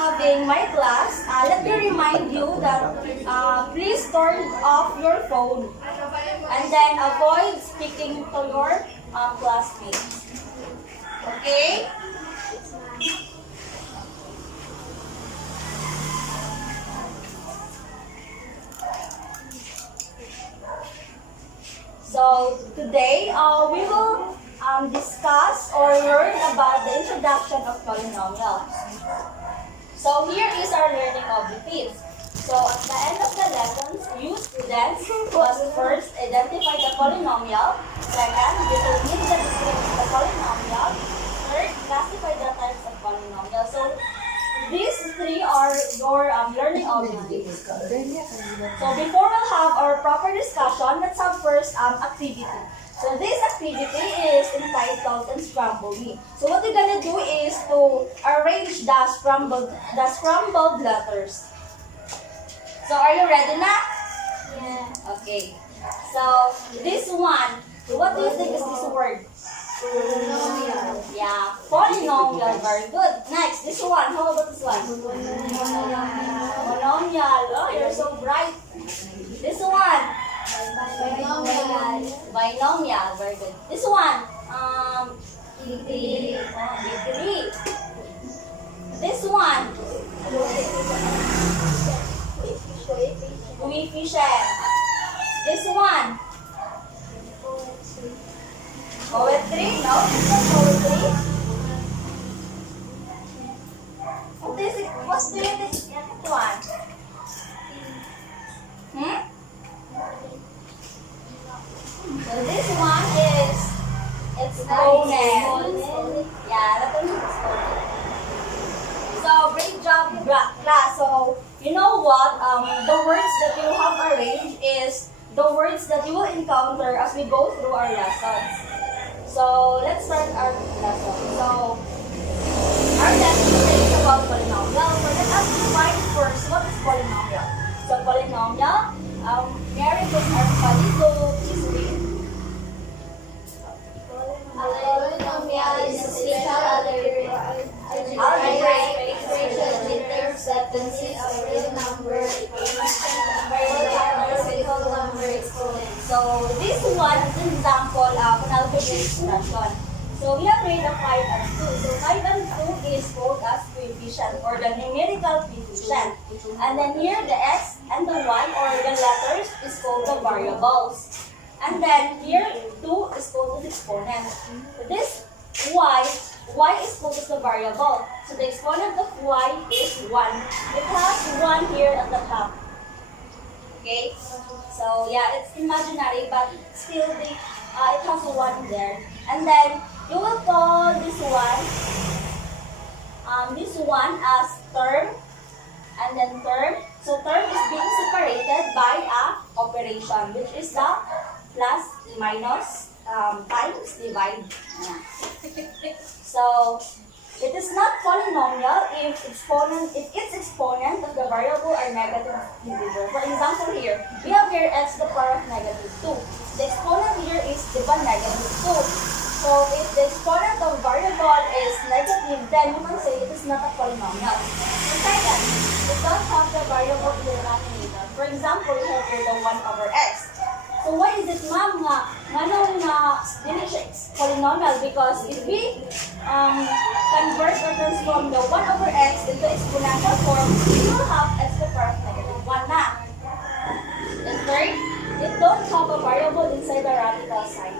having my class, let me remind you that please turn off your phone and then avoid speaking to your classmates. Okay? So today we will discuss or learn about the introduction of polynomials. So here is our learning objectives. So at the end of the lessons, you students must first identify the polynomial. Second, determine the description of the polynomial. Third, classify the types of polynomial. So these three are your learning objectives. So before we'll have our proper discussion, let's have first activity. So this activity is entitled Unscramble Me. So what we're gonna do is to arrange the scrambled letters. So are you ready na? Yeah. Okay. So this one, what do you think is this word? Polynomial. Yeah, polynomial. Very good. Next, this one. How about this one? Monomial. Oh, you're so bright. This one. Binomial. Binomial. Very good. This one. Degree. This one. Coefficient. This one. Poetry? No, it's not poetry. What do you think this one? So this one is exponent. Yeah, that one is exponent. So great job, class. So you know what? The words that you have arranged is the words that you will encounter as we go through our lessons. So let's start our lesson. So our lesson today is about polynomial. So let us define first what is polynomial. So polynomial, Mary was everybody to please read. A polynomial is a special algebraic expression with terms that consist of real number, particle number, exponent. So this one is an example of an algebraic expression. So we have made a 5 and 2. So 5 and 2 is called as coefficient or the numerical coefficient. And then here the x and the y or the letters is called the variables. And then here 2 is called the exponent. So this y is called as the variable. So the exponent of y is 1. It has 1 here at the top. Okay? So yeah, it's imaginary, but still it has 1 there. And then you will call this one as term, and then term. So term is being separated by a operation, which is the plus, minus, times, divide. Yeah. So it is not polynomial if its exponent of the variable are negative integer. For example here, we have here x to the power of negative 2. The exponent here is negative 2. So if the exponent of variable is negative, then you can say it is not a polynomial. And second, it does have the variable in the denominator. For example, we have here the 1 over x. So why is it, ma'am, dili siya polynomial? Because if we convert or transform the 1 over x into exponential form, we will have x to the power of negative 1 na. And third, it don't have a variable inside the radical sign.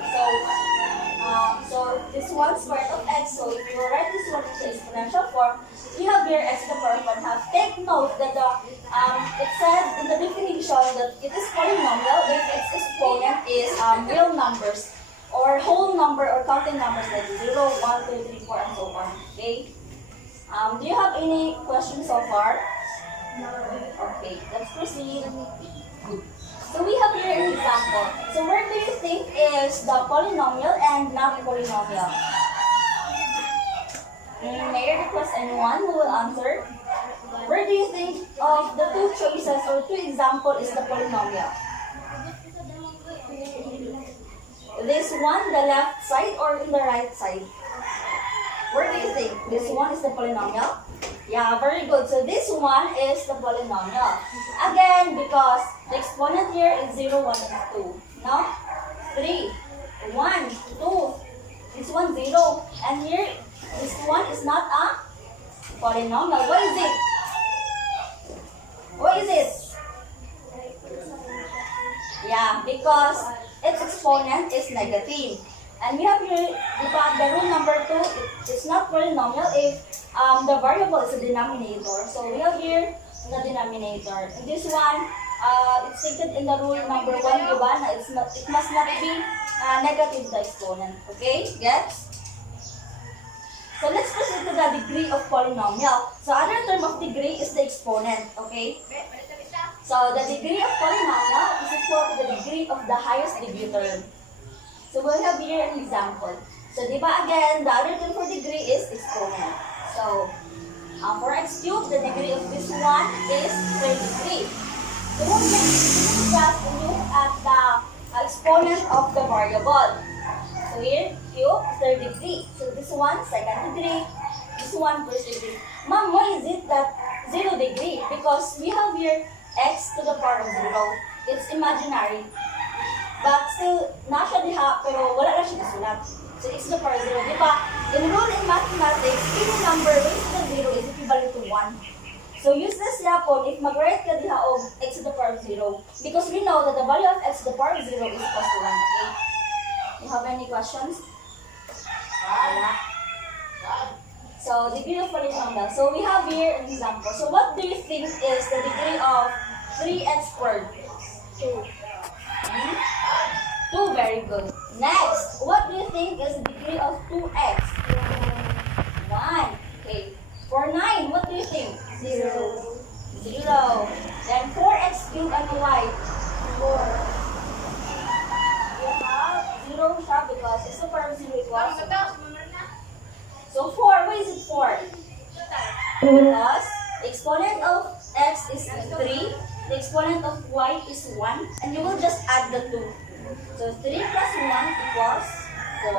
So this one's part of x. So if you write this one into exponential form, we have here x to the power of 1 half. Take note that it said in the definition that it is polynomial if its exponent is real numbers or whole number or counting numbers like 0, 1, 2, 3, 4, and so on. Okay? Do you have any questions so far? No. Okay, let's proceed. So we have here an example. So where do you think is the polynomial and not polynomial? May I request anyone who will answer? Where do you think of the two choices or two examples is the polynomial? This one, the left side or in the right side? Where do you think? This one is the polynomial? Yeah, very good. So this one is the polynomial. Again, because the exponent here is 0, 1, and 2. No? 3, 1, 2. This one 0. And here, this one is not a polynomial. What is it? What is it? Yeah, because its exponent is negative. And we have here, the rule number 2, it's not polynomial if the variable is a denominator. So we have here the denominator. In this one, it's stated in the rule number 1, diba, na it must not be negative the exponent. Okay, gets? So let's proceed to the degree of polynomial. So other term of degree is the exponent. Okay? So the degree of polynomial is equal to the degree of the highest degree term. So we'll have here an example. So diba again, the other term for degree is exponent. So for x cubed, the degree of this one is 33. So we'll just look at the exponent of the variable. So here, cube, third degree. So this one, second degree. This one, first degree. Ma'am, why is it that 0 degree? Because we have here x to the power of 0. It's imaginary. But still, nasa diha, pero wala na siya nasulat. So x to the power of 0. Diba? In rule in mathematics, any number raised to the 0 is equivalent to 1. So useless yapon if mag-write ka diha of x to the power of 0. Because we know that the value of x to the power of 0 is equal to 1. Okay? You have any questions? Wala. So, degree of polynomial. So, we have here an example. So, what do you think is the degree of 3x squared? 2. 2, very good. Next, what do you think is the degree of 2x? 1. Okay. For 9, what do you think? 0. 0. Then 4x cubed and y? 4. You have 0 siya because it's the power of 0 equals. So 4, why is it 4? Because the exponent of x is 3, the exponent of y is 1, and you will just add the 2. So 3 plus 1 equals 4.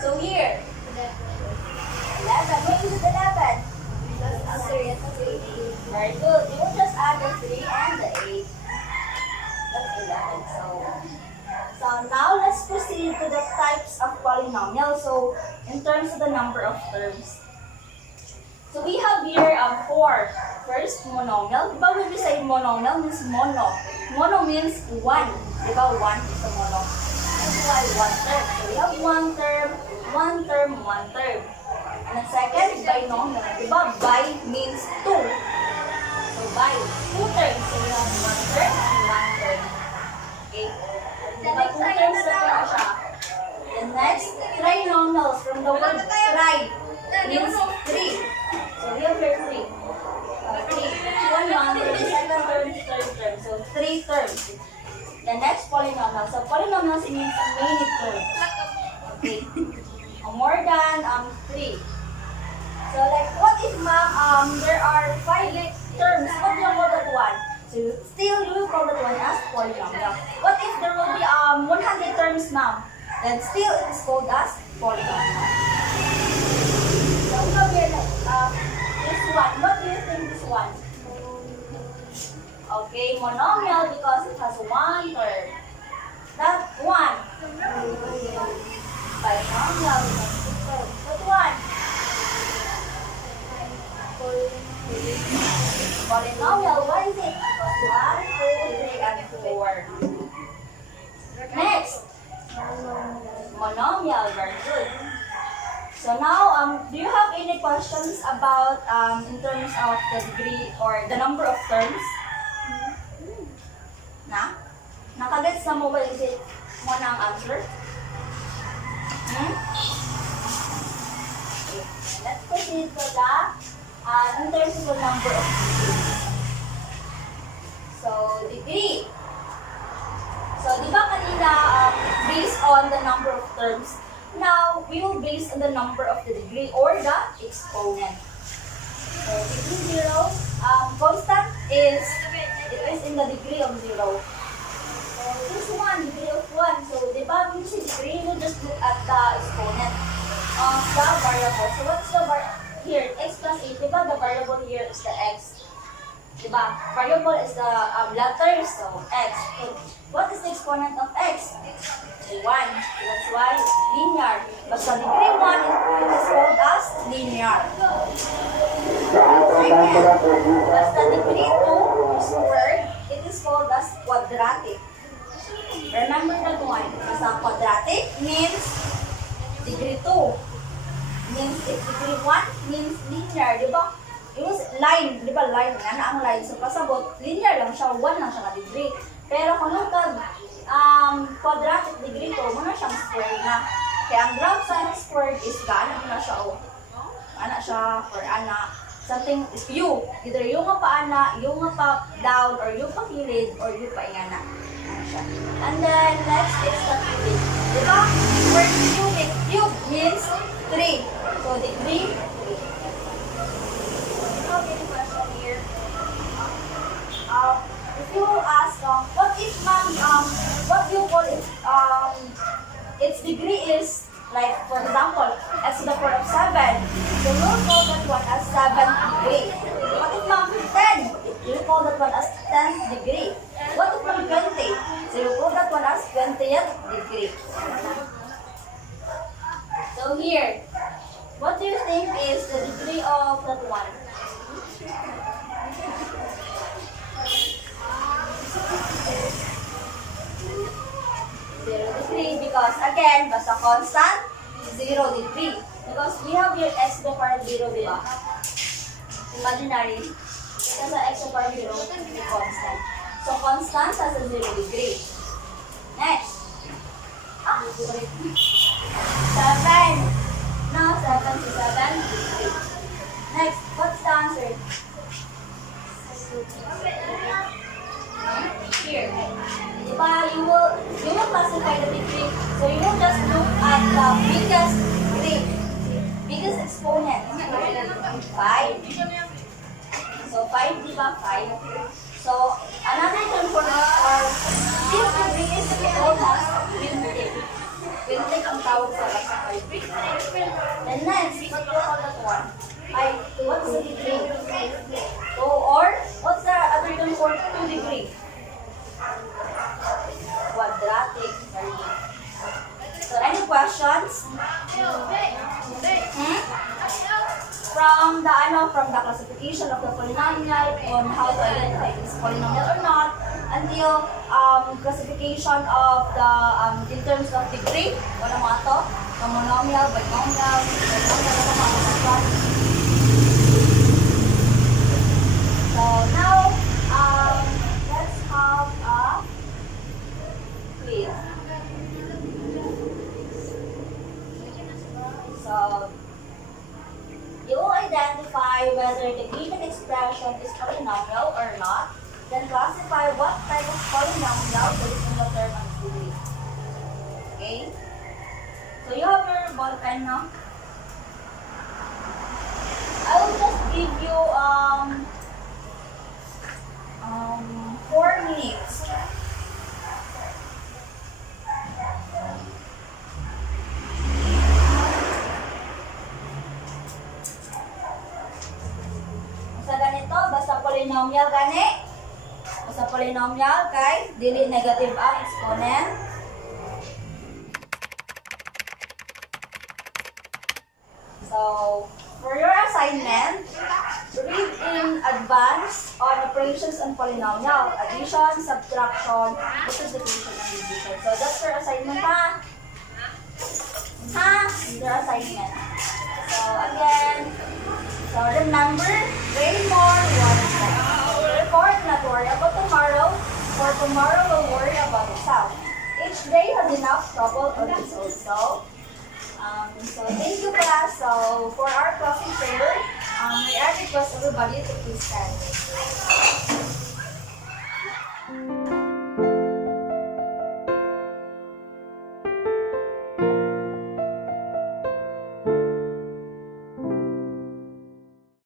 So here, 11. Why is it 11? Very good. You will just add the 3 and the 8. That's 11. So now let's proceed to the types of polynomial. So in terms of the number of terms. So we have here 4. First, monomial. Diba when we say monomial means mono. Mono means 1. Diba 1 is a mono. That's why 1 term. So we have 1 term, 1 term, 1 term. And the second, binomial. Diba bi means 2. So bi, 2 terms. So we have 1 term and 1 term. Okay. Diba 2 terms na pala siya. The next, trinomials from the word tri means 3. So we have here 3. 3. One term, second term, third term. So 3 terms. The next polynomial. So polynomials means many terms. Okay. More than 3. So like what if ma'am there are 5 terms? What do you call that one? So still you will call that one as polynomial. What if there will be 100 terms ma'am? Then still it is called as polynomial. So we have here this one. What do you think this one? Okay, monomial because it has 1 term. That one. Binomial because 2 terms. That one. Polynomial, what is it? 1, 2, 3, and 4. Next. Monomial, very good. So now, do you have any questions about in terms of the degree or the number of terms? Na? Nakagets na mo ba mo na ang answer? Okay. Let's proceed to the in terms of the number of degrees. So, degree. So, di ba kanina based on the number of terms, now we will base on the number of the degree or the exponent. So, degree 0, constant is, it is in the degree of 0. So, this one, degree of 1. So, di ba, when you say degree, we'll just look at the exponent of the variable. So, what's the variable? here, x plus 8, diba the variable here is the x? Diba? Variable is the letter, so x. So, what is the exponent of x? 1. That's why linear. Basta degree 1, it is called as linear. Second, basta degree 2 squared, it is called as quadratic. Remember that one. Basta quadratic means degree 2. Means if degree 1 means linear, di ba? It was line, di ba? Line, nga ang line. So, pasabot, linear lang siya, 1 lang siya na degree. Pero kung nung quadratic degree 2, muna siyang square na. Kaya ang graph sa squared is gaano na siya, o. Ana siya, or ana. Something is U. Either yung nga pa ana, yung nga pa down, or yung pa kilid, or yung pa ingana. Ano siya. And then, next is the cubic. Di ba? Word cubic. Cube means 3. So, degree 3. Okay, question here. If you ask, what if what do you call it, its degree is, like, for example, x to the power of 7. So, we'll call that one as 7th degree. What if 10? We'll call that one as 10th degree. What if 20? So, we'll call that one as 20th degree. So, here, what do you think is the degree of that one? Degree, because again, basta constant, 0 degree. Because we have here x to the power 0, di ba? Imaginary. Kasi x to the power 0, is constant. So, constant has a 0 degree. Next. 7. No, 7 to 7 degree. Next, what's the answer? Here. Diba, you will classify the degree. So you will just look at the biggest degree, biggest exponent. 5. So 5, diba? 5. So another term for fifth degree is called as quintic. Quintic ang tawag sa classifier. And next, what do you call that one? What's the degree? 2, or what's the other term for 2 degree? Quadratic. Very good. So, any questions? From the classification of the polynomial on how to identify if it's polynomial or not, until classification of the in terms of degree, wala mga to, monomial, binomial, so now let's have a quiz. So you will identify whether the given expression is polynomial or not, then classify what type of polynomial based on the term and degree. Okay? So you have your ball pen now. I will just give you 4 minutes. Basta ganito, basta polynomial gani. Basta polynomial kay dili negative ang exponent. So, for your assignment, read in advance on operations and polynomial, addition, subtraction, multiplication, and division. So, that's your assignment, ha? Ha? Your assignment. So, again, so remember, rain more, water more. Therefore, do not worry about tomorrow, for tomorrow will worry about itself. Each day has enough trouble on its own. So thank you, class. So for our closing prayer, may I request everybody to please stand.